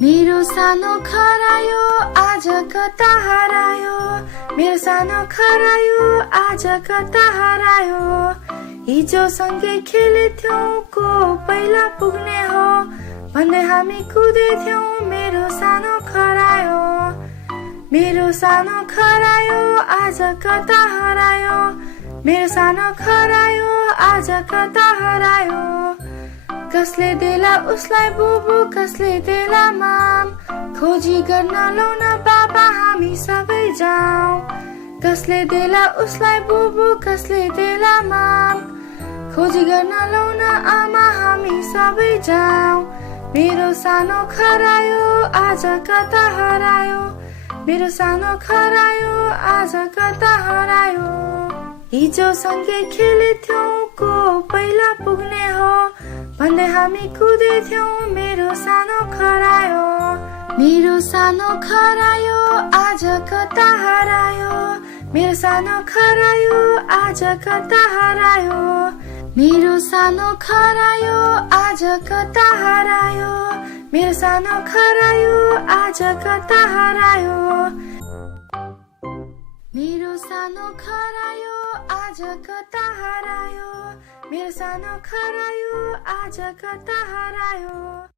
मेरो सानो खरायो आज कता हरायो, मेरो सानो खरायो आज कता हरायो। हिजो सँगै खेलेथ्यौं को पहिला पुग्ने हो भन्दै हामी कुदेथ्यौं, मेरो सानो खरायो। मेरो सानो खरायो आज कता हरायो, मेरो सानो खरायो आज कता हरायो। कसले देला उसलाई बुबु, कसले देला माम, खोजी गर्न लौ न बाबा हामी सबै जाउँ। कसले देला उसलाई बुबु, कसले देला माम, खोजी गर्न लौ न आमा हामी सबै जाउँ। मेरो सानो खरायो आज कता हरायो, मेरो सानो खरायो आज कता हरायो। हिजो सँगै खेलेथ्यौं को पहिला पुग्ने हो भन्दै हामी कुदेथ्यौं, मेरो सानो खरायो। मेरो सानो खरायो आज कता हरायो, मेरो सानो खरायो आज कता हरायो। मेरो सानो खरायो आज कता हरायो, मेरो सानो खरायो आज कता हरायो। मेरो सानो खरायो आज कता हरायो, मेरो सानो खरायो आज कता हरायो।